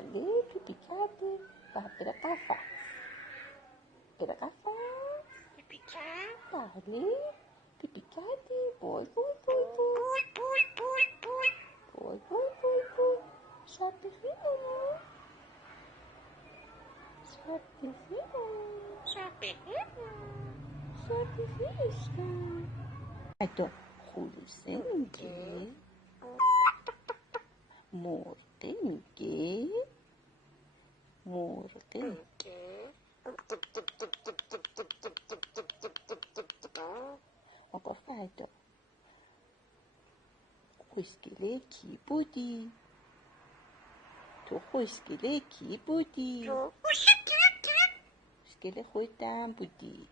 بله پیپی کرده و بره قفس. بره قفس. پیپی کرد. بله پیپی کردی. بای بای بای بای بوی بوی بوی بای بوی. بای بای بای. شب بخیر مامان. شب بخیر مامان. شب بخیر. شب بخیر عشقم. ادا خروسه میگه. مرغه میگه. مرغه بابا فردا خوشگله کی بودی؟ تو خوشگله کی بودی؟ تو خوشگله خودم بودی.